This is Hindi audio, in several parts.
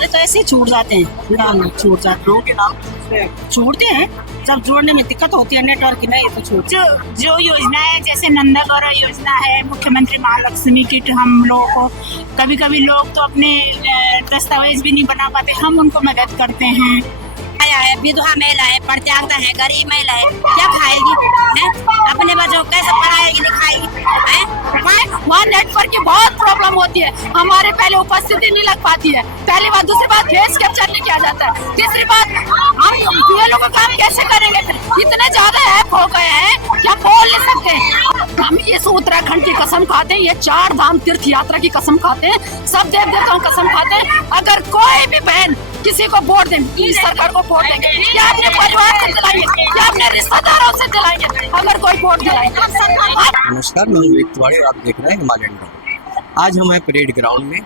हमारे तो ऐसे ही छूट जाते हैं, नाम छूट जाते लोगों के नाम छूटते हैं, जब जोड़ने में दिक्कत होती है नेटवर्क की, नहीं तो छूट। जो योजना है, जैसे नंदा गौरव योजना है, मुख्यमंत्री महालक्ष्मी किट, हम लोगों को कभी कभी लोग तो अपने दस्तावेज भी नहीं बना पाते, हम उनको मदद करते हैं। आया है, विधवा महिला है, परित्यक्ता है, गरीब महिला है, क्या खाएगी है? अपने बच्चों को कैसे पढ़ाएगी लिखाएगी है? वहाँ नेटवर्क की बहुत प्रॉब्लम होती है, हमारे पहले उपस्थिति नहीं लग पाती है, पहली बात। दूसरी बात फेस कैप्चर नहीं किया जाता है। तीसरी बात, हम ये लोग काम कैसे करेंगे? इतने ज्यादा ऐप हो गए हैं क्या बोल नहीं सकते। हम इस उत्तराखंड की कसम खाते हैं, ये 4 धाम तीर्थ यात्रा की कसम खाते हैं, सब देव देवताओं की कसम खाते हैं। अगर कोई भी बहन किसी को वोट देंगे, इस सरकार को वोट देंगे, या अपने परिवार से दिलाएंगे या अपने रिश्तेदारों से दिलाएंगे, अगर कोई वोट दिलाएंगे। नमस्कार, मैं विवेक तिवारी और आप देख रहे हैं हिमालयन टाइम्स। आज हम हैं परेड ग्राउंड में,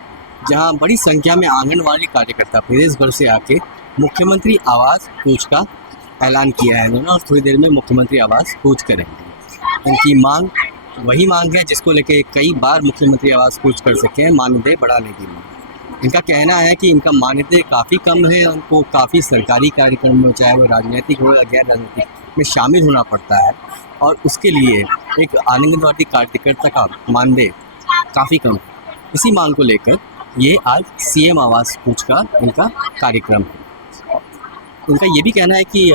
जहां बड़ी संख्या में आंगनवाड़ी कार्यकर्ता प्रदेश भर से आके मुख्यमंत्री आवास कूच का ऐलान किया है इन्होंने, और थोड़ी देर में मुख्यमंत्री आवास कूच करेंगे। इनकी मांग वही मांग है जिसको लेके कई बार मुख्यमंत्री आवास कूच कर सके हैं, मानदेय बढ़ाने की मांग। इनका कहना है कि इनका मानदेय काफ़ी कम है, उनको काफ़ी सरकारी कार्यक्रम में, चाहे वो राजनीतिक हो या गैर राजनीतिक, में शामिल होना पड़ता है, और उसके लिए एक आंगनवाड़ी कार्यकर्ता का मानदेय काफ़ी कम है। इसी मांग को लेकर ये आज सीएम आवास कूच का इनका कार्यक्रम है। उनका ये भी कहना है कि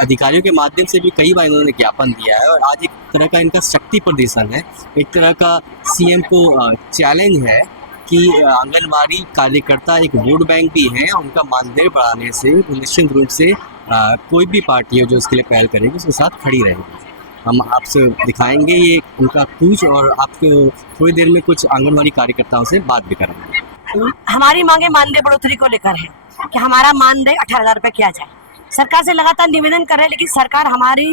अधिकारियों के माध्यम से भी कई बार इन्होंने ज्ञापन दिया है, और आज एक तरह का इनका शक्ति प्रदर्शन है, एक तरह का सीएम को चैलेंज है कि आंगनवाड़ी कार्यकर्ता एक वोट बैंक भी हैं, उनका मानदेय बढ़ाने से निश्चित रूप से कोई भी पार्टी है जो इसके लिए पहल करेगी उसके साथ खड़ी रहेगी। हम आपसे दिखाएंगे ये उनका कूच, और आपको थोड़ी देर में कुछ आंगनवाड़ी कार्यकर्ताओं से बात भी करेंगे। हमारी मांगे मानदेय बढ़ोतरी को लेकर है कि हमारा मानदेय 18,000 रुपये किया जाए। सरकार से लगातार निवेदन कर रहे हैं, लेकिन सरकार हमारी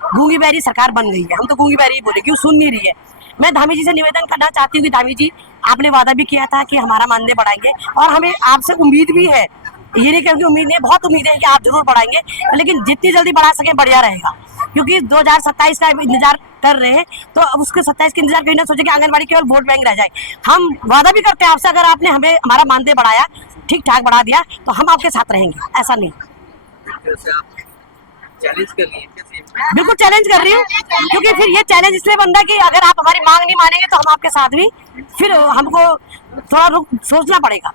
गूंगी बैरी सरकार बन गई है। हम तो गूंगी बैरी ही बोले, क्यों सुन नहीं रही है। मैं धामी जी से निवेदन करना चाहती हूँ कि धामी जी, आपने वादा भी किया था कि हमारा मानदेय बढ़ाएंगे, और हमें आपसे उम्मीद भी है, ये नहीं क्योंकि उम्मीद नहीं, बहुत उम्मीद है कि आप जरूर बढ़ाएंगे, लेकिन जितनी जल्दी बढ़ा सकें बढ़िया रहेगा, क्योंकि 2027 का इंतजार कर रहे हैं। तो अब उसके 27 का इंतजार कहीं ना सोचे कि आंगनबाड़ी केवल वोट बैंक रह जाए। हम वादा भी करते हैं आपसे, अगर आपने हमें हमारा मानदेय बढ़ाया, ठीक ठाक बढ़ा दिया, तो हम आपके साथ रहेंगे, ऐसा नहीं। चैलेंज कर रही है, बिल्कुल चैलेंज कर रही हूँ, क्योंकि फिर ये चैलेंज इसलिए बनता है कि अगर आप हमारी मांग नहीं मानेंगे तो हम आपके साथ भी, फिर हमको थोड़ा सोचना पड़ेगा।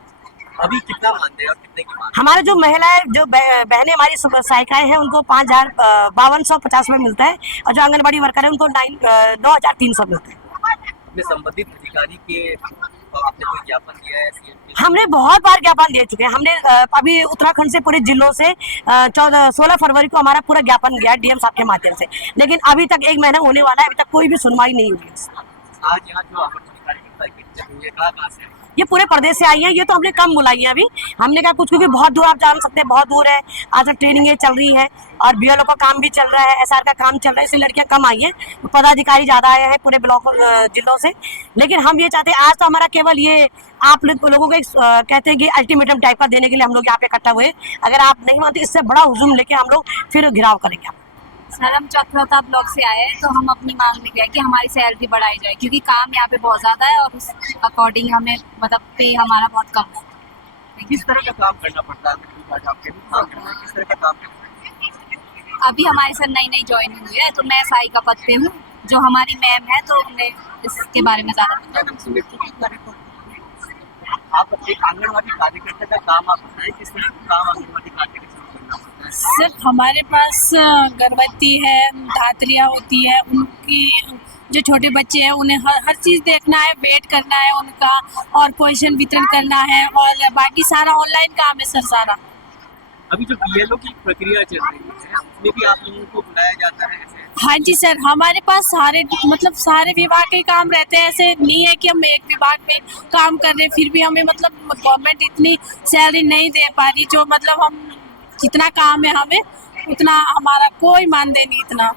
अभी कितना मानदेय और कितने की मांग? हमारे जो महिलाएं, जो बहनें हमारी सहायिकाएं हैं, उनको 5,5250 में मिलता है, और जो आंगनबाड़ी वर्कर है उनको 9,300 मिलता है। अपने संबंधित अधिकारी के आपने कोई ज्ञापन दिया है सीएम के? हमने बहुत बार ज्ञापन दे चुके हैं। हमने अभी उत्तराखंड से पूरे जिलों से 16 फरवरी को हमारा पूरा ज्ञापन गया डीएम साहब के माध्यम से, लेकिन अभी तक 1 महीना होने वाला है, अभी तक कोई भी सुनवाई नहीं हुई। आज यहाँ जो कहाँ से ये पूरे प्रदेश से आई है, ये तो हमने कम बुलाई है अभी। हमने कहा कुछ, क्योंकि बहुत दूर, आप जान सकते हैं बहुत दूर है, आज तक ट्रेनिंग चल रही है, और बीएलओ का काम भी चल रहा है, एसआर का काम चल रहा है, इसलिए लड़कियां कम आई हैं, पदाधिकारी ज़्यादा आए हैं पूरे ब्लॉक जिलों से। लेकिन हम ये चाहते हैं, आज तो हमारा केवल ये आप लोगों को कहते हैं कि अल्टीमेटम टाइप का देने के लिए हम लोग यहाँ पे इकट्ठा हुए। अगर आप नहीं मानते, इससे बड़ा हुजूम लेके हम लोग फिर घिराव करेंगे। सर, हम चक्रता ब्लॉक से आए हैं, तो हम अपनी मांग में गए कि हमारी सैलरी बढ़ाई जाए, क्योंकि काम यहाँ पे बहुत ज़्यादा है, और उस अकॉर्डिंग हमें मतलब पे हमारा बहुत कम है। किस तरह का काम करना पड़ता है? किस तरह का काम? अभी हमारी सर नई ज्वाइनिंग हुई है, तो मैं साई का पद पे हूँ, जो हमारी मैम है, तो उन्हें इसके बारे में ज़्यादा पता है। आप एक आंगनवाड़ी कार्यकर्ता का काम आप बताएं, किस तरह का काम आंगनवाड़ी कार्यकर्ता करना पड़ता है? सिर्फ हमारे पास गर्भवती है, धात्रियाँ होती है, उनकी जो छोटे बच्चे हैं उन्हें हर चीज़ देखना है, वेट करना है उनका, और पोषण वितरण करना है, और बाकी सारा ऑनलाइन काम है सर सारा। अभी जो बीएलओ की प्रक्रिया चल रही है, उसमें भी आप लोगों को बुलाया जाता है ऐसे? हाँ जी सर, हमारे पास सारे विभाग के काम रहते हैं, ऐसे नहीं है कि हम एक विभाग में काम कर रहे हैं, फिर भी हमें गवर्नमेंट इतनी सैलरी नहीं दे पा रही, जो हम जितना काम है हमें उतना हमारा कोई मानदेय नहीं इतना।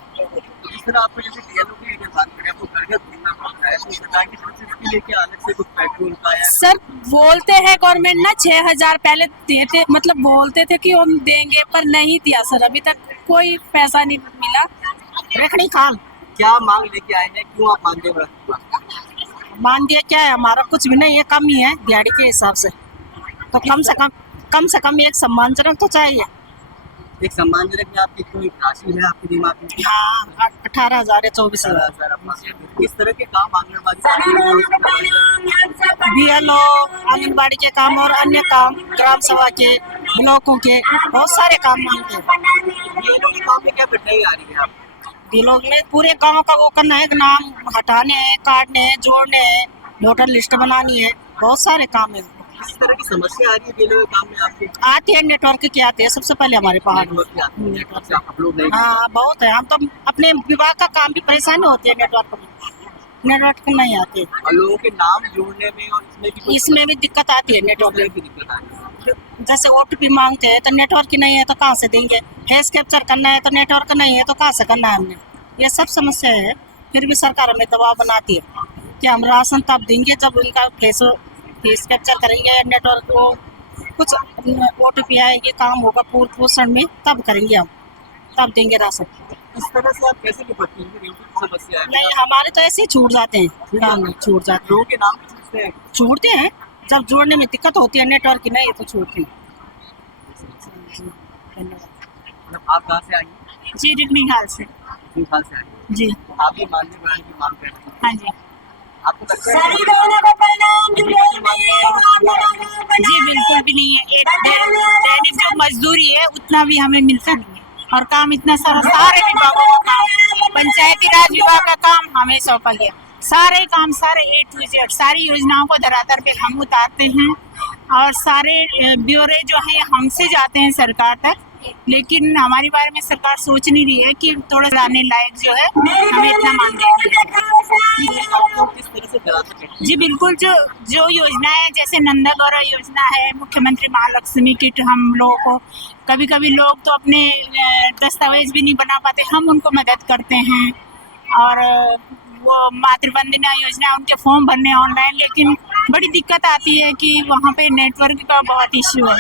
इस तरह आपको जैसे बीएलओ की बात करें, आपको घर घर घूमना पड़ता है, तो सरकार की तरफ से इसके लिए क्या अलग से कुछ पेट्रोल का है? सर बोलते हैं गवर्नमेंट ना 6,000 पहले देते, बोलते थे कि हम देंगे, पर नहीं दिया सर, अभी तक कोई पैसा नहीं मिला। रेखड़ी खान, क्या मांग लेके आए हैं, क्यों आप मानदेय बढ़ा? मानदेय क्या है, हमारा कुछ भी नहीं है, कम ही है दिहाड़ी के हिसाब से, तो कम से कम एक सम्मानजनक तो चाहिए। एक सम्मानजनक में आपकी कोई राशि है आपके दिमाग में? हाँ, 18,000 या 24,000। 18,000 आप मांग रहे हैं। किस तरह के काम आंगनबाड़ी BLO आंगनबाड़ी के काम और अन्य काम, ग्राम सभा के, ब्लॉकों के बहुत सारे काम मांगते हैं। ये लोग के काम में क्या कठिनाई आ रही है आप? BLO में पूरे गांव का वो करना है, नाम हटाने हैं, काटने हैं, जोड़ने हैं, वोटर लिस्ट बनानी है, बहुत सारे काम है। किस तरह की समस्या आ रही है बीएलओ के काम में आपको? आती है नेटवर्क की आती है सबसे पहले हमारे पहाड़ में। नेटवर्क की आती है, नेटवर्क से आप अपलोड नहीं हाँ बहुत है, हम तो अपने विभाग का काम भी परेशानी होती है नेटवर्क में, नेटवर्क नहीं आते। और लोगों के नाम जोड़ने में और इसमें भी दिक्कत आती है नेटवर्क में में। भी दिक्कत आ रही है। जैसे OTP मांगते हैं तो नेटवर्क ही नहीं है तो कहाँ से देंगे, फेस कैप्चर करना है तो नेटवर्क नहीं है तो कहाँ से करना है हमने, ये सब समस्या है। फिर भी सरकार हमें दबाव बनाती है कि हम राशन तब देंगे जब उनका फेस कैप्चर करेंगे, नेटवर्क को कुछ OTP आएगी, काम होगा पूर्ण पोषण में, तब करेंगे हम, तब देंगे राशन। इस तरह से आप कैसे निपटते हैं? रेडियो की समस्या है नहीं हमारे तो ऐसे ही छूट जाते हैं, काम में छूट जाते हैं। लोगों के नाम पूछते हैं। छूटते हैं जब जोड़ने में दिक्कत होती है, नेटवर्क की नहीं है तो छूटते हैं। धन्यवाद। मतलब आप कहाँ से आई हैं? जी रिकनिहाल से। नेपाल से आई हैं। जी आप भी मानदेय बढ़ाने की मांग कर रहे हैं। हाँ जी आपको लगता है जी बिल्कुल भी नहीं है। एक दैनिक जो मजदूरी है उतना भी हमें मिलता नहीं है, और काम इतना सारा, सारे विभागों का काम, पंचायती राज विभाग का काम हमें सौंपा गया, सारे काम, सारे A to Z सारी योजनाओं को धरातल पे हम उतारते हैं, और सारे ब्यौरे जो हैं हमसे जाते हैं सरकार तक, लेकिन हमारे बारे में सरकार सोच नहीं रही है कि थोड़ा लाने लायक जो है हमें इतना मानदेय किस तरह से करा सकें? जी बिल्कुल। जो योजना है, जैसे नंदा गौरव योजना है, मुख्यमंत्री महालक्ष्मी किट, हम लोगों को कभी कभी लोग तो अपने दस्तावेज भी नहीं बना पाते, हम उनको मदद करते हैं। और वो मातृवंदना योजना, उनके फॉर्म भरने ऑनलाइन, लेकिन बड़ी दिक्कत आती है कि वहाँ पे नेटवर्क का बहुत इश्यू है,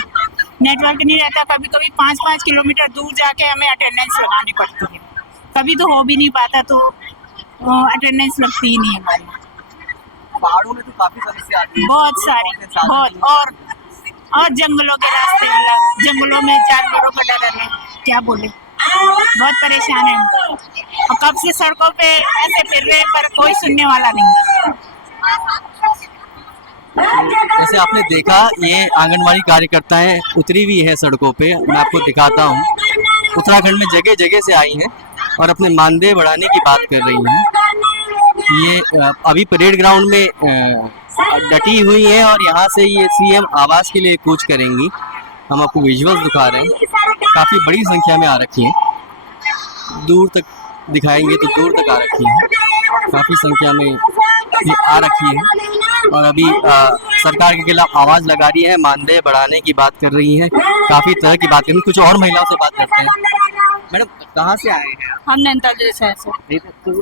नेटवर्क नहीं रहता। कभी कभी 5-5 किलोमीटर दूर जाके हमें अटेंडेंस लगानी पड़ती है, कभी तो हो भी नहीं पाता, तो अटेंडेंस लगती ही नहीं है हमारी। पहाड़ों में तो काफी समस्या आती है, बहुत सारी, बहुत। और जंगलों के रास्ते अलग, जंगलों में जानवरों का डर है, क्या बोले, बहुत परेशान है हम लोग। और कब से सड़कों पे ऐसे फिर रहे हैं, पर कोई सुनने वाला नहीं। जैसे आपने देखा, ये आंगनवाड़ी कार्यकर्ताएं उतरी हुई है सड़कों पे। मैं आपको दिखाता हूँ, उत्तराखंड में जगह जगह से आई हैं और अपने मानदेय बढ़ाने की बात कर रही हैं। ये अभी परेड ग्राउंड में डटी हुई हैं और यहाँ से ये CM आवास के लिए कूच करेंगी। हम आपको विजुअल्स दिखा रहे हैं, काफ़ी बड़ी संख्या में आ रखी हैं, दूर तक दिखाएंगे तो दूर तक आ रखी हैं, काफ़ी संख्या में ये आ रखी है और अभी सरकार के खिलाफ आवाज़ लगा रही है, मानदेय बढ़ाने की बात कर रही हैं, काफ़ी तरह की बात कर रही हैं। कुछ और महिलाओं से बात करते हैं। मैडम कहाँ से आए हैं? हम नैनीताल शहर से। तो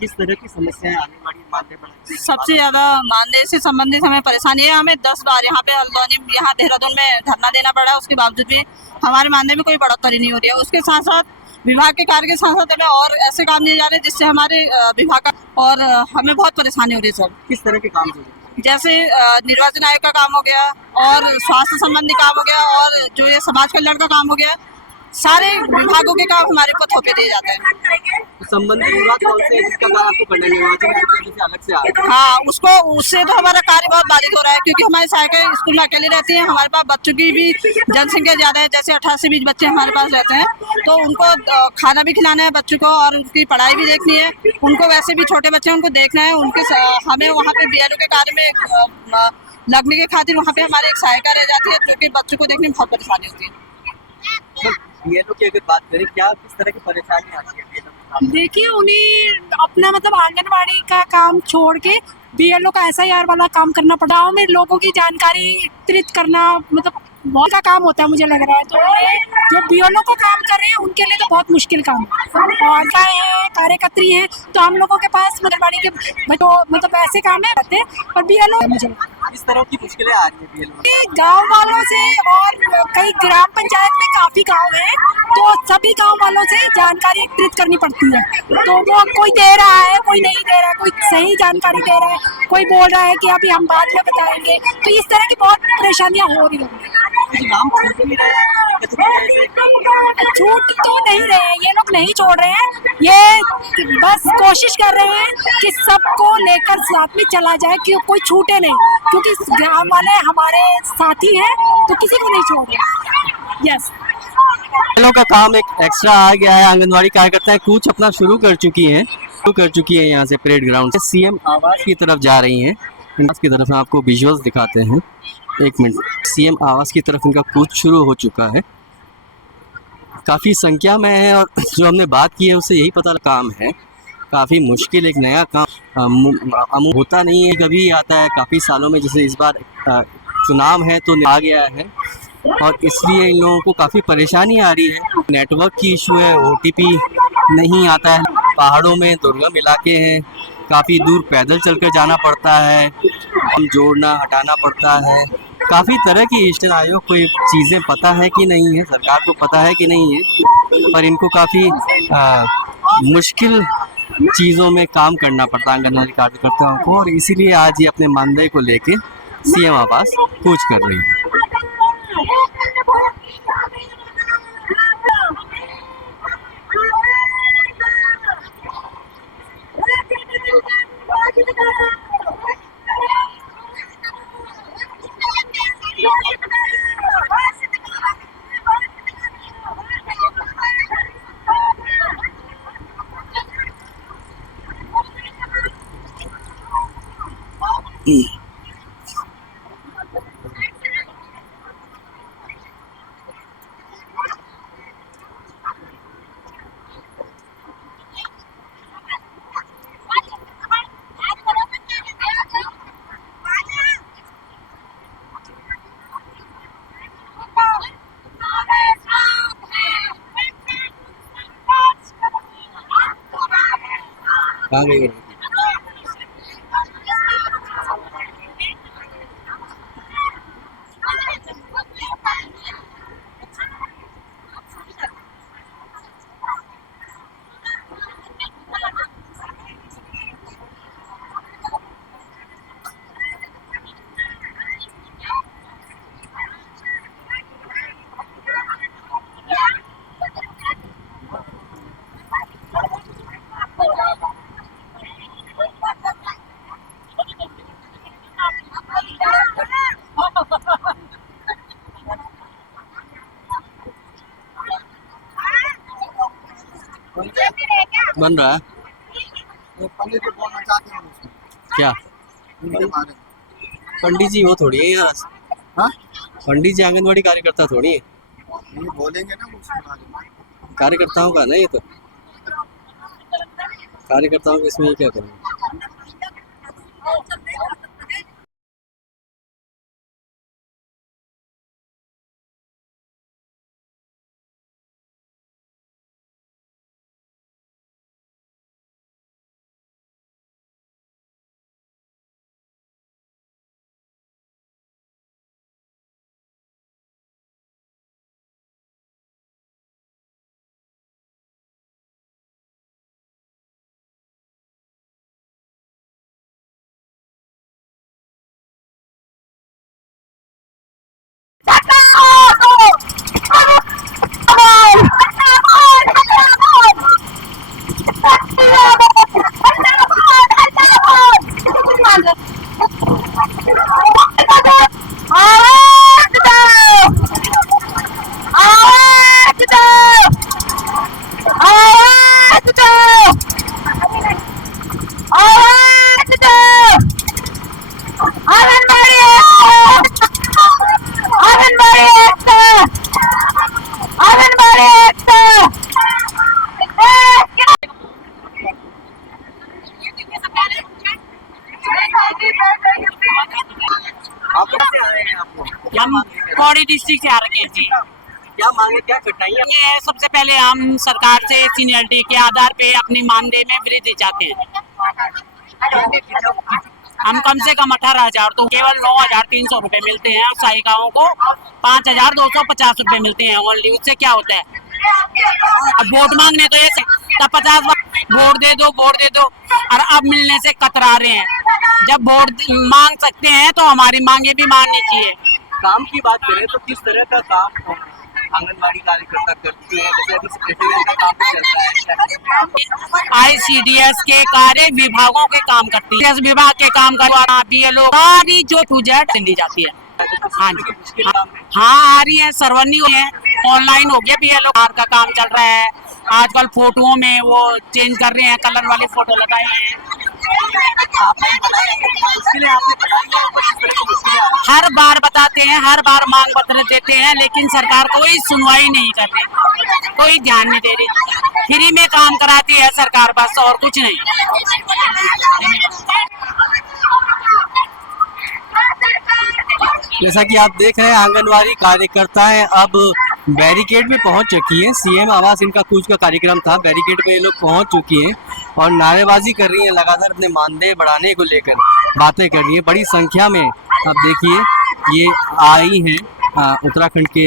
किस तरह की समस्याएं आंगनबाड़ी मानदेय बढ़ाने? सबसे ज्यादा मानदेय से संबंधित हमें परेशानी है। हमें 10 बार यहाँ पे हल्द्वानी, यहाँ देहरादून में धरना देना पड़ा, उसके बावजूद भी हमारे मानदेय में कोई बढ़ोतरी नहीं हो रही है। उसके साथ साथ विभाग के कार्य के साथ साथ हमें और ऐसे काम दिए जा रहे हैं जिससे हमारे विभाग का, और हमें बहुत परेशानी हो रही है सर। किस तरह के काम हो रहे हैं? जैसे निर्वाचन आयोग का काम हो गया, और स्वास्थ्य संबंधी काम हो गया, और जो ये समाज कल्याण का काम हो गया, सारे विभागों के काम हमारे ऊपर थोपे दिए जाते हैं। तो संबंधित विभाग कौन से है जिसका काम आपको करना है? अलग से आ रहा है। हाँ, उससे तो हमारा कार्य बहुत बाधित हो रहा है, क्योंकि हमारी सहायिका स्कूल में अकेली रहती है, हमारे पास बच्चों की भी जनसंख्या ज़्यादा है, जैसे 18 से 20 बच्चे हमारे पास रहते हैं, तो उनको खाना भी खिलाना है बच्चों को, और उनकी पढ़ाई भी देखनी है। उनको वैसे भी छोटे बच्चे हैं, उनको देखना है, हमें वहाँ पे BLO के कार्य में लगने के खातिर वहाँ पे हमारी एक सहायिका रह जाती है, क्योंकि बच्चों को देखने में बहुत परेशानी होती है। BLO की अगर बात करें, क्या किस तरह की परेशानी आती है BLO के काम में? देखिए, उन्हें अपना मतलब आंगनवाड़ी का काम छोड़ के BLO का SIR वाला काम करना पड़ा। गाँव में लोगों की जानकारी एकत्रित करना मतलब बहुत का काम होता है, मुझे लग रहा है। तो ये जो BLO को काम कर रहे हैं उनके लिए तो बहुत मुश्किल काम है। और कार्यकर्त्री हैं तो हम लोगों के पास आंगनवाड़ी के मतलब ऐसे काम है पर BLO मुझे इस तरह की मुश्किलें आ रही है BLO में। गाँव वालों से और कई ग्राम पंचायत में काफी गांव हैं, तो सभी गांव वालों से जानकारी एकत्रित करनी पड़ती है। तो वो कोई दे रहा है, कोई नहीं दे रहा है, कोई सही जानकारी दे रहा है, कोई बोल रहा है कि अभी हम बाद में बताएंगे। तो इस तरह की बहुत परेशानियां हो रही हैं। छूट तो नहीं रहे हैं, ये लोग नहीं छोड़ रहे हैं, ये बस कोशिश कर रहे हैं कि सबको लेकर साथ में चला जाए कि कोई छूटे नहीं, क्योंकि ग्राम वाले हमारे साथी हैं, तो किसी को नहीं छोड़ रहे। यस, महिलाओं का काम एक एक्स्ट्रा आ गया है। आंगनवाड़ी कार्यकर्ताएं कूच अपना शुरू कर चुकी हैं यहाँ से परेड ग्राउंड से सीएम आवास की तरफ जा रही हैं। की तरफ में आपको विजुअल्स दिखाते हैं, एक मिनट। सीएम आवास की तरफ इनका कूच शुरू हो चुका है, काफ़ी संख्या में है। और जो हमने बात की है उससे यही पता काम है, काफ़ी मुश्किल, एक नया काम होता नहीं है, कभी आता है काफ़ी सालों में। जैसे इस बार चुनाव है तो आ गया है, और इसलिए इन लोगों को काफ़ी परेशानी आ रही है। नेटवर्क की इशू है, OTP नहीं आता है, पहाड़ों में दुर्गम इलाके हैं, काफ़ी दूर पैदल चलकर जाना पड़ता है, हम जोड़ना हटाना पड़ता है। काफ़ी तरह की ईस्टर्न आयोग को ये चीज़ें पता है कि नहीं है, सरकार को पता है कि नहीं है, पर इनको काफ़ी मुश्किल चीज़ों में काम करना पड़ता है आंगनवाड़ी कार्यकर्ताओं को, और इसीलिए आज ये अपने मानदेय को लेके सीएम आवास कूच कर रही है। कहाँ गई? बन रहा है क्या? पंडित जी वो थोड़ी है यार, हाँ पंडित जी आंगनवाड़ी कार्यकर्ता थोड़ी है, ये बोलेंगे ना कार्यकर्ताओं का ना, ये तो कार्यकर्ताओं को इसमें क्या करेंगे। हम पौड़ी डिस्ट्रिक्ट से आ रहे हैं जी। क्या मांगे, क्या कठिनाइयाँ? ये है, सबसे पहले हम सरकार से सीनियरिटी के आधार पे अपनी मानदेय में वृद्धि चाहते हैं। हम कम से कम 18,000 तो केवल 9,300 रुपए मिलते हैं और सहायिकाओं को 5,250 रुपए मिलते हैं ओनली। उससे क्या होता है? अब वोट मांगने तो ऐसे तब 50 वोट दे दो और अब मिलने से कतरा रहे हैं। जब वोट मांग सकते हैं तो हमारी मांगे भी माननी चाहिए। काम की बात करें तो किस तरह का काम आंगनबाड़ी कार्यकर्ता करती है? जैसे अभी सेक्रेटरी का काम चल रहा है, ICDS के कार्य विभागों के काम करती है, विभाग के काम करवाना, BLO सारी जो टूजेट ली जाती है। हाँ जी, हाँ आ रही है, सर्वनी है, ऑनलाइन हो गया BLO का काम चल रहा है। आजकल फोटोओं में वो चेंज कर रहे हैं, कलर वाली फोटो लगाए हैं। हर बार बताते हैं, हर बार मांग पत्र देते हैं, लेकिन सरकार कोई सुनवाई नहीं कर रही, कोई ध्यान नहीं दे रही। फ्री में काम कराती है सरकार बस, और कुछ नहीं। जैसा कि आप देख रहे हैं आंगनबाड़ी कार्यकर्ताएं अब बैरिकेड पे पहुंच चुकी हैं। CM आवास इनका कूच का कार्यक्रम था, बैरिकेड पे ये लोग पहुंच चुकी हैं और नारेबाजी कर रही हैं, लगातार अपने मानदेय बढ़ाने को लेकर बातें कर रही हैं। बड़ी संख्या में आप देखिए ये आई हैं उत्तराखंड के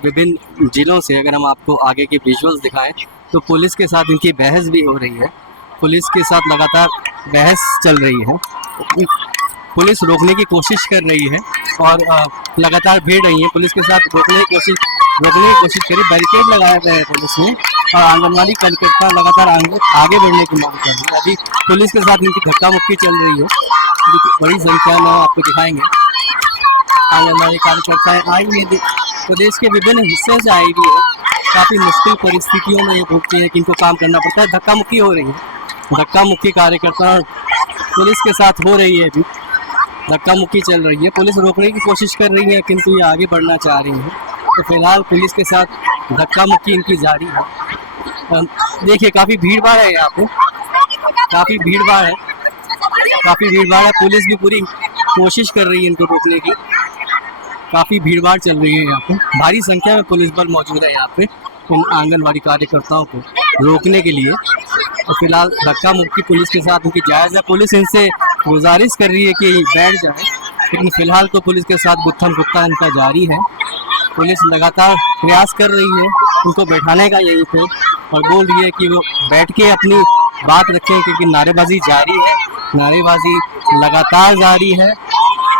विभिन्न जिलों से। अगर हम आपको आगे के विजुअल्स दिखाएं तो पुलिस के साथ इनकी बहस भी हो रही है, पुलिस के साथ लगातार बहस चल रही है। पुलिस रोकने की कोशिश कर रही है और लगातार भिड़ रही है। पुलिस के साथ रोकने की कोशिश करी, बैरिकेड लगाया गया है पुलिस ने और आंगनबाड़ी कार्यकर्ता लगातार आगे बढ़ने की मांग कर रही है। अभी पुलिस के साथ इनकी धक्का मुक्की चल रही है, बड़ी संख्या में आपको दिखाएंगे। आंगनबाड़ी कार्यकर्ताएं आई हैं, प्रदेश के विभिन्न हिस्से से आई हुई है, काफ़ी मुश्किल परिस्थितियों में ये भुगती है कि इनको काम करना पड़ता है। धक्का मुक्की हो रही है, धक्का मुक्की कार्यकर्ता पुलिस के साथ हो रही है। अभी धक्का मुक्की चल रही है, पुलिस रोकने की कोशिश कर रही है किंतु ये आगे बढ़ना चाह रही है। तो फिलहाल पुलिस के साथ धक्का मुक्की इनकी जारी है। देखिए काफ़ी भीड़ भाड़ है यहाँ पे, काफ़ी भीड़ भाड़ है। पुलिस भी पूरी कोशिश कर रही है इनको रोकने की, काफ़ी भीड़ भाड़ चल रही है यहाँ पे। भारी संख्या में पुलिस बल मौजूद है यहाँ पे इन आंगनबाड़ी कार्यकर्ताओं को रोकने के लिए। तो फिलहाल धक्का मुक्की पुलिस के साथ उनकी जायज़ है, पुलिस इनसे गुजारिश कर रही है कि बैठ जाए, लेकिन फिलहाल तो पुलिस के साथ गुत्थम गुत्था इनका जारी है। पुलिस लगातार प्रयास कर रही है उनको बैठाने का यहीं पे और बोल रही है कि वो बैठ के अपनी बात रखें, क्योंकि नारेबाजी जारी है, नारेबाजी लगातार जारी है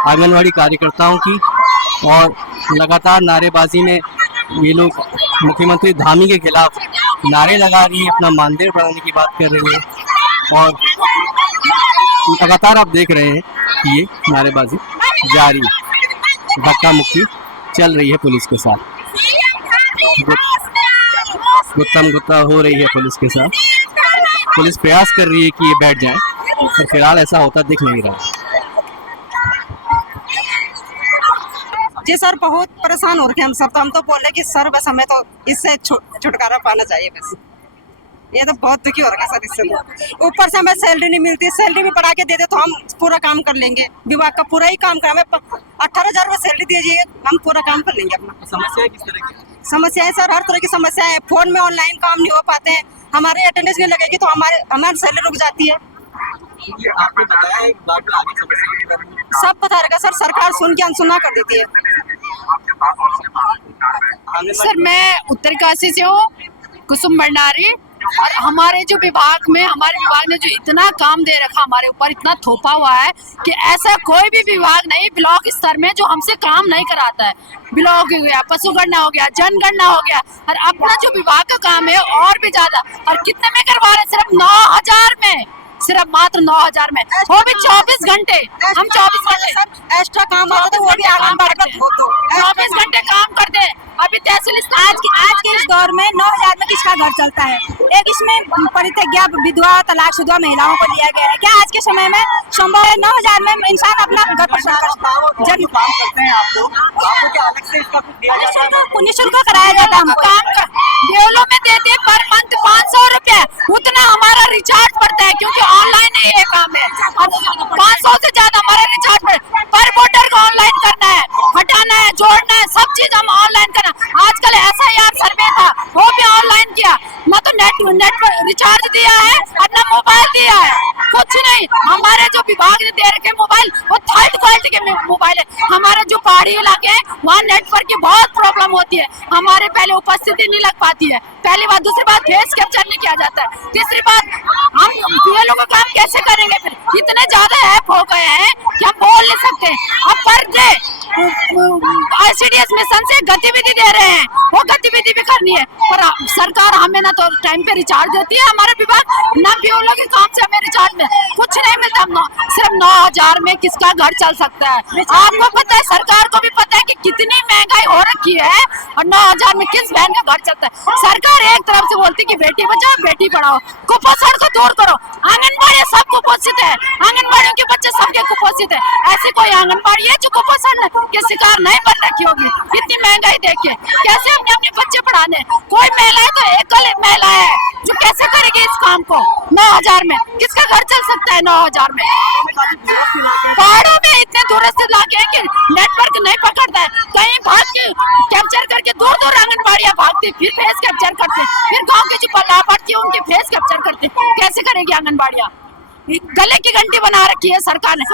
आंगनबाड़ी कार्यकर्ताओं की। और लगातार नारेबाजी में ये लोग मुख्यमंत्री धामी के खिलाफ नारे लगा रही है, अपना मानदेय बढ़ाने की बात कर रही है और लगातार आप देख रहे हैं कि ये नारेबाजी जारी है, धक्का मुक्की चल रही है पुलिस के साथ, गुत्थम गुत्था हो रही है पुलिस के साथ। पुलिस प्रयास कर रही है कि ये बैठ जाए, पर फिलहाल ऐसा होता दिख नहीं रहा। जी सर, बहुत परेशान हो रखे हम सब। तो हम तो बोले कि सर बस हमें तो इससे छुटकारा पाना चाहिए बस। ये तो बहुत दुखी हो रखा है सर इससे। तो ऊपर से हमें सैलरी नहीं मिलती, सैलरी भी बढ़ा के दे दे तो हम पूरा काम कर लेंगे, विभाग का पूरा ही काम कर। हमें 18,000 रुपये सैलरी दीजिए, हम पूरा काम कर लेंगे अपना। समस्या किस तरह की? समस्या है सर, हर तरह की समस्या है। फोन में ऑनलाइन काम नहीं हो पाते हैं, हमारे अटेंडेंस नहीं लगेगी तो हमारी सैलरी रुक जाती है। ये आपने बताया एक बात आगे समस्या के बारे में सब पता रहेगा सर, सरकार सुन के अनसुना कर देती है। सर मैं उत्तरकाशी से हूँ, कुसुम भंडारी। और हमारे जो विभाग में, हमारे विभाग ने जो इतना काम दे रखा हमारे ऊपर, इतना थोपा हुआ है कि ऐसा कोई भी विभाग नहीं ब्लॉक स्तर में जो हमसे काम नहीं कराता है। ब्लॉक हो गया, पशुगणना हो गया, जनगणना हो गया, और अपना जो विभाग का काम है और भी ज्यादा। और कितने में करवा रहे? सिर्फ 9,000 में, सिर्फ मात्र 9,000 में, वो भी 24 घंटे। हम 24 घंटे एक्स्ट्रा काम आता तो वो भी आंगनबाड़ी का 24 घंटे काम करते हैं। अभी तहसील आज के इस दौर में 9,000 में किसका घर चलता है? एक इसमें परित्यज्ञा विधवा तलाकशुदा महिलाओं को लिया गया है। क्या आज के समय में संभव है 9,000 में इंसान अपना घर पोषण कर सकता है? निःशुल्क कराया जाता है हमको। देवलों में देते हैं पर मंथ 500 रुपए, उतना हमारा रिचार्ज पड़ता है, क्योंकि ऑनलाइन है ये काम है। 500 से ज्यादा हमारा रिचार्ज पर वोटर को ऑनलाइन करना है, हटाना है, जोड़ना है, सब चीज हम ऑनलाइन करना। आजकल SIR सर्वे था, वो भी ऑनलाइन किया। न तो नेट रिचार्ज दिया है और न मोबाइल दिया है, कुछ नहीं। हमारे जो विभाग ने दे रखे वहाँ नेटवर्क की बहुत प्रॉब्लम होती है, हमारे पहले उपस्थिति नहीं लग पाती है, पहली बात। दूसरी बात फेस कैप्चर नहीं किया जाता है। तीसरी बात हम बीएलओ का काम कैसे करेंगे? फिर इतने ज्यादा ऐप हो गए हैं कि हम बोल नहीं सकते। अब पर डे ICDS मिशन से गतिविधि दे रहे हैं, वो गतिविधि भी करनी है, पर सरकार हमें ना तो टाइम पे रिचार्ज देती है, हमारे विभाग ना बीएलओ के काम से हमें रिचार्ज में कुछ नहीं मिलता। सिर्फ 9,000 में किसका घर चल सकता है? आपको पता है, सरकार को भी पता है कि कितनी महंगाई हो रखी है, और 9,000 में किस बहन का घर चलता है? सरकार एक तरफ से बोलती कि बेटी बचाओ बेटी पढ़ाओ, कुपोषण को दूर करो, आंगनबाड़ी सब कुपोषित है, आंगनबाड़ियों के बच्चे सबके कुपोषित है। ऐसी कोई आंगनबाड़ी है जो कुपोषण के शिकार नहीं बन रखी होगी? इतनी महंगाई देख के कैसे हमने अपने बच्चे पढ़ाने? कोई महिला है तो एकल महिला है जो कैसे करेगी इस काम को? 9,000 में किसका घर चल सकता है? 9,000 में पहाड़ों में इतने दूर से लाके कि नेटवर्क नहीं पकड़ता है, कहीं भाग के कैप्चर करके दूर दूर आंगनबाड़ियां भागती, फिर फेस कैप्चर करते, फिर गांव की जो लाभार्थी उनके फेस कैप्चर करते। कैसे करेगी आंगनबाड़ियां? गले की घंटी बना रखी है सरकार ने।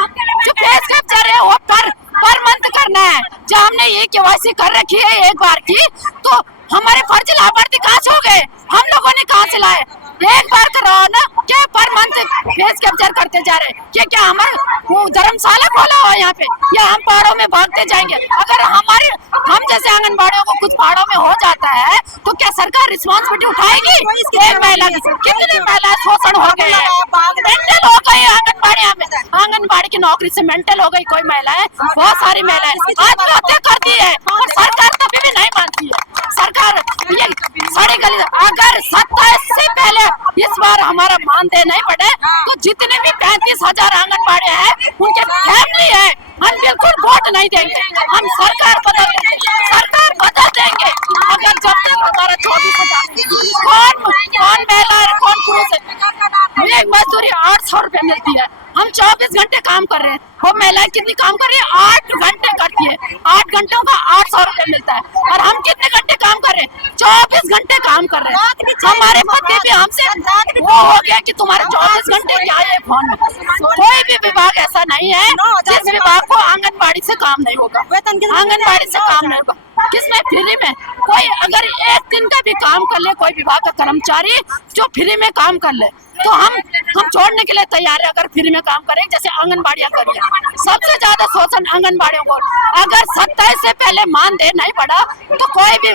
जो फेस कैप्चर है वो पर मंथ करना है। जब हमने ये KYC कर रखी है एक बार की, तो हमारे फर्जी लाभार्थी कहाँ से हो गए? हम लोगों ने कहाँ से लाए? एक बार कराओ ना, क्या पर मंथ फेस कैप्चर करते जा रहे? क्या हमारा वो धर्मशाला खोला हुआ है यहाँ पे, या हम पहाड़ों में भागते जाएंगे? अगर हम जैसे आंगनबाड़ियों को कुछ पहाड़ों में हो जाता है तो क्या सरकार रिस्पॉन्सिबिलिटी उठाएगी? एक महिला कितनी महिला शोषण हो गए, मेंटल हो गई आंगनबाड़ियां में, आंगनबाड़ी की नौकरी से मेंटल हो गई कोई महिलाएं, बहुत सारी महिलाएं आत्महत्या करती है, और सरकार तभी भी नहीं मानती है। सरकार ये सारी गली, अगर 27 से पहले इस बार हमारा मानदेय नहीं बढ़े तो जितने भी 35,000 आंगनबाड़ी है उनके फैमिली है, हम बिल्कुल वोट नहीं देंगे। हम सरकार बदल देंगे अगर जब तक हमारा 24,000 कौन महिला है कौन पुरुष है? एक मजदूरी 800 रुपए मिलती है, हम 24 घंटे काम कर रहे हैं, वो महिलाएं कितनी काम कर रही है? 8 घंटे करती है, 8 घंटों का 800 रुपए मिलता है, और हम कितने घंटे काम कर रहे हैं? 24 घंटे काम कर रहे हैं। हमारे पति भी हमसे वो हो गया कि तुम्हारे 24 घंटे क्या है फोन में? कोई भी विभाग ऐसा नहीं है जिस विभाग को आंगनबाड़ी से काम नहीं होगा, आंगनबाड़ी से काम नहीं होगा। किसमें? फ्री में। कोई अगर एक दिन का भी काम कर ले, कोई विभाग का कर्मचारी जो फ्री में काम कर ले, तो हम छोड़ने के लिए तैयार है, अगर फ्री में काम करें जैसे आंगनबाड़ियां करिए। सबसे ज्यादा शोषण आंगनबाड़ियों को, अगर 27 से पहले मानदेय नहीं बढ़ा तो कोई भी,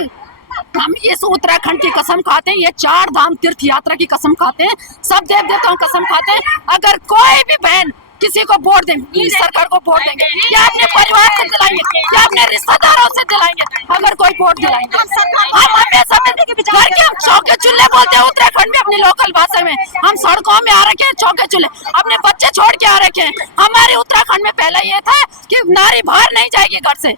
हम इस उत्तराखंड की कसम खाते हैं, ये 4 धाम तीर्थ यात्रा की कसम खाते हैं, सब देव देवताओं की कसम खाते हैं, अगर कोई भी बहन किसी को वोट देंगे, इस सरकार को वोट देंगे, या अपने परिवार से दिलाएंगे या अपने रिश्तेदारों से दिलाएंगे, अगर कोई वोट दिलाएंगे। हम हमेशा घर के हम चौके चूल्हे बोलते हैं उत्तराखंड में अपनी लोकल भाषा में, हम सड़कों में आ रखे हैं चौके चूल्हे, अपने बच्चे छोड़ के आ रखे हैं। हमारे उत्तराखंड में पहले ये था कि नारी बाहर नहीं जाएगी घर से,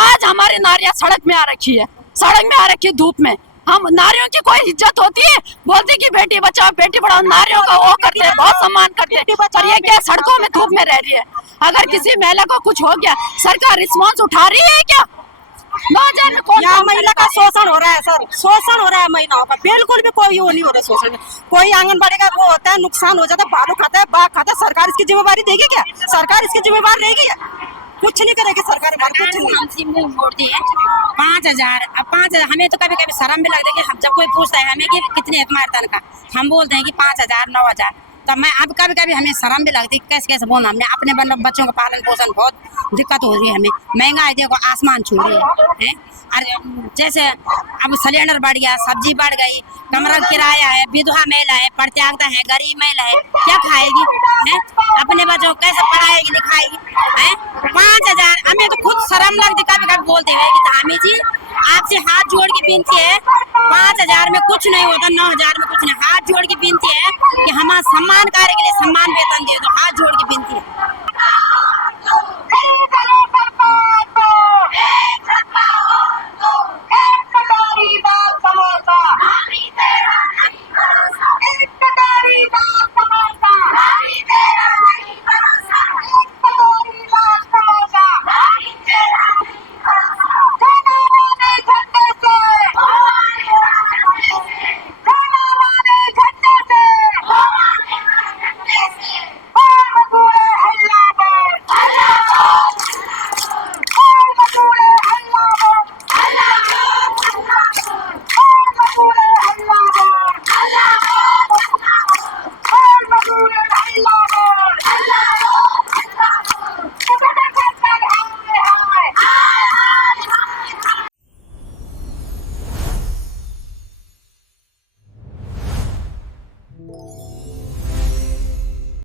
आज हमारी नारियां सड़क में आ रखी है, सड़क में आ रखी है धूप में। हम नारियों की कोई इज्जत होती है? बोलते कि बेटी बचाओ बेटी पढ़ाओ, नारियों का वो करते हैं, बहुत सम्मान करते हैं, पर ये क्या सड़कों में धूप में रह रही है। अगर किसी महिला को कुछ हो गया, सरकार रिस्पॉन्स उठा रही है क्या? 9,000 में कौन? महिला का शोषण हो रहा है सर, शोषण हो रहा है महिलाओं का, बिल्कुल भी कोई वो नहीं हो रहा है शोषण में। कोई आंगनबाड़ी का वो होता है, नुकसान हो जाता है, बालू खाता है, बाघ खाता है, सरकार इसकी जिम्मेवारी देगी क्या? सरकार इसकी जिम्मेवार रहेगी क्या? कुछ नहीं करेगी सरकार, कुछ नहीं। वोट दिए 5,000, अब 5,000 हमें तो कभी कभी शर्म भी लगता है कि हम जब कोई पूछता है हमें कि कितनी है तुम्हारे तनख्वाह, हम बोलते हैं कि 5,000 9,000, तब मैं अब कभी कभी हमें शर्म भी लगती है कैसे बोलना। हमने अपने बच्चों का पालन पोषण बहुत दिक्कत हो रही है, हमें महंगाई देखो आसमान छू रही है। और जैसे अब सिलेंडर बढ़ गया, सब्जी बढ़ गई, कमरा किराया है, विधवा महिला है, परित्यागता है, गरीब महिला है, क्या खाएगी है? अपने बच्चों को कैसे पढ़ाएगी लिखाएगी है? 5,000 हमें तो खुद शर्म लगती कभी कभी बोलते हैं कि धामी जी आपसे हाथ जोड़ के विनती है, 5,000 में कुछ नहीं होता, 9,000 में कुछ नहीं, हाथ जोड़ के विनती है कि हमारे सम्मान कार्य के लिए सम्मान वेतन दे दो, हाथ जोड़ के विनती है।